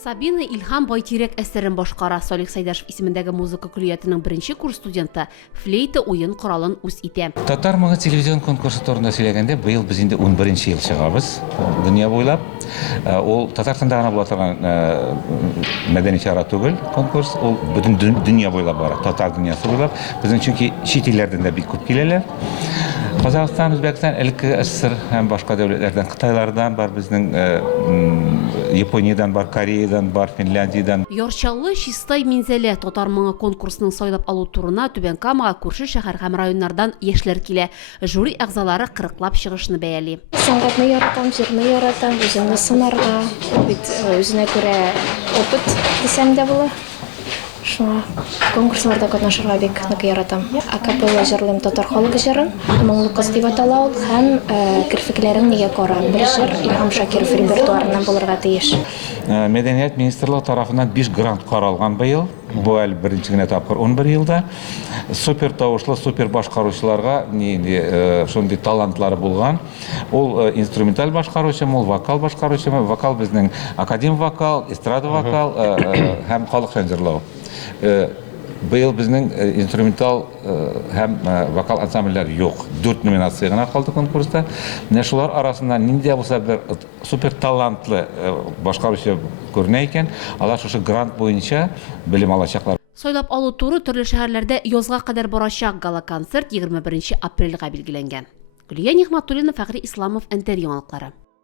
Сабина Илһам Байтирәк әсәрен башкара. Салих Сайдашев исемендәге музыка күллиятының беренче курс студенты флейта уен коралын үз итә. Татар моңы телевизион конкурсы турында сөйләгәндә, быел без инде 11нче ел чыгабыз дөнья буйлап. Ул Татарстанда гына була торган мәдәни чара түгел, конкурс, ул бөтен дөнья буйлап бара, татар дөньясы буйлап. Безнең чөнки чит илләрдән дә бик күп киләләр. Казакстан, Үзбәкстан, элекке СССР һәм башка дәүләтләрдән, Кытайлардан бар, безнең Япониядән бар, Кореядан бар, Финляндиядән. Ярчаллы Чистай Минзәлә татар моңы конкурсының сайлап алу турына Түбән Камага күрше шәһәр һәм районнардан яшьләр килә. Жюри әгъзалары кырыклап чыгышны бәяли. Сәнгатьне яратам, җырны яратам, үземне сынарга, бит үзенә күрә опыт дисәм дә була. Шуңа конкурсларда катнашырга бик нык яратам. Акапелла җырлыйм татар халык җырын, моңлы кыз дип атала ул, һәм кирфекләрем нигә кара. Бер җыр Илһам Шакиров репертуарыннан булырга тиеш. Мәдәният министрлыгы тарафыннан 5 грант каралган быел. Бу әле беренче генә тапкыр 11 елда. Супер тавышлы, супер башкаручыларга шундый талантлары булган. Ул инструменталь башкаручы, ул вокал башкаручы, вокал безнең академ вокал, эстрада вокал һәм халык җырлау. Быел безнең инструментал һәм вокал ансамбльләр юк. 4 номинация гына калды конкурста. Шулар арасында нинди булса бер супер талантлы башкаручы күренә икән, алар шушы грант буенча белем алачаклар. Сайлап алу туры төрле шәһәрләрдә язга кадәр барачак гала-концерт 21 апрельгә билгеләнгән. Гөлия Нигъмәтуллина, Фәхри Исламов, НТР яңалыклары.